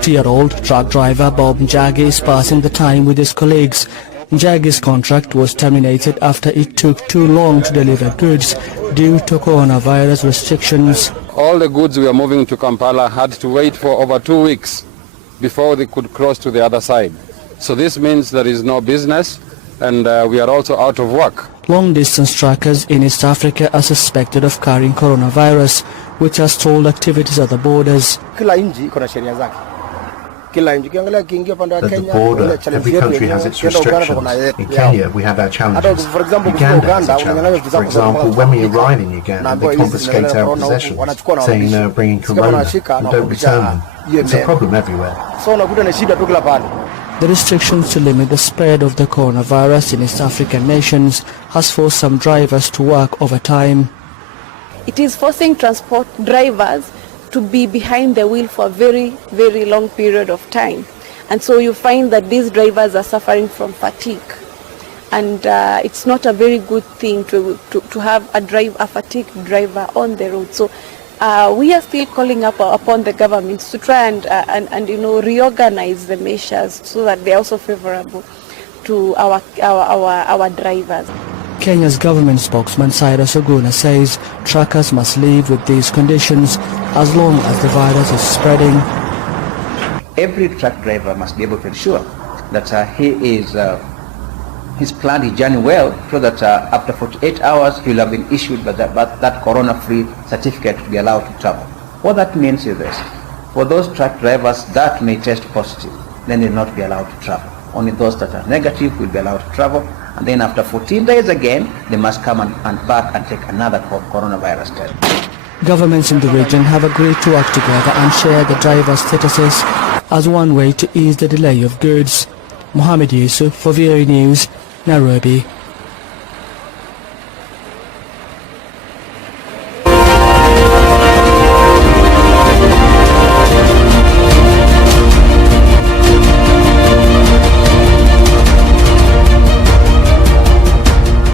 40-year-old truck driver Bob Njagi is passing the time with his colleagues. Njagi's contract was terminated after it took too long to deliver goods due to coronavirus restrictions. All the goods we are moving to Kampala had to wait for over 2 weeks before they could cross to the other side. So this means there is no business, and we are also out of work. Long-distance truckers in East Africa are suspected of carrying coronavirus, which has stalled activities at the borders. At the border, every country has its restrictions. In Kenya, we have our challenges. Uganda has a challenge. For example, when we arrive in Uganda, they confiscate our possessions, saying they're bringing corona and don't return them. It's a problem everywhere. The restrictions to limit the spread of the coronavirus in East African nations has forced some drivers to work overtime. It is forcing transport drivers to be behind the wheel for a very, very long period of time. And so you find that these drivers are suffering from fatigue. And it's not a very good thing to have a fatigued driver on the road. So we are still calling upon the governments to try and reorganize the measures so that they are also favorable to our drivers. Kenya's government spokesman Cyrus Oguna says truckers must live with these conditions as long as the virus is spreading. Every truck driver must be able to ensure that he's planned his journey well, so that after 48 hours he will have been issued by that corona-free certificate to be allowed to travel. What that means is this: for those truck drivers that may test positive, then they will not be allowed to travel. Only those that are negative will be allowed to travel, and then after 14 days again, they must come and back and take another coronavirus test. Governments in the region have agreed to work together and share the drivers' statuses as one way to ease the delay of goods. Mohammed Yusuf for VOA News, Nairobi.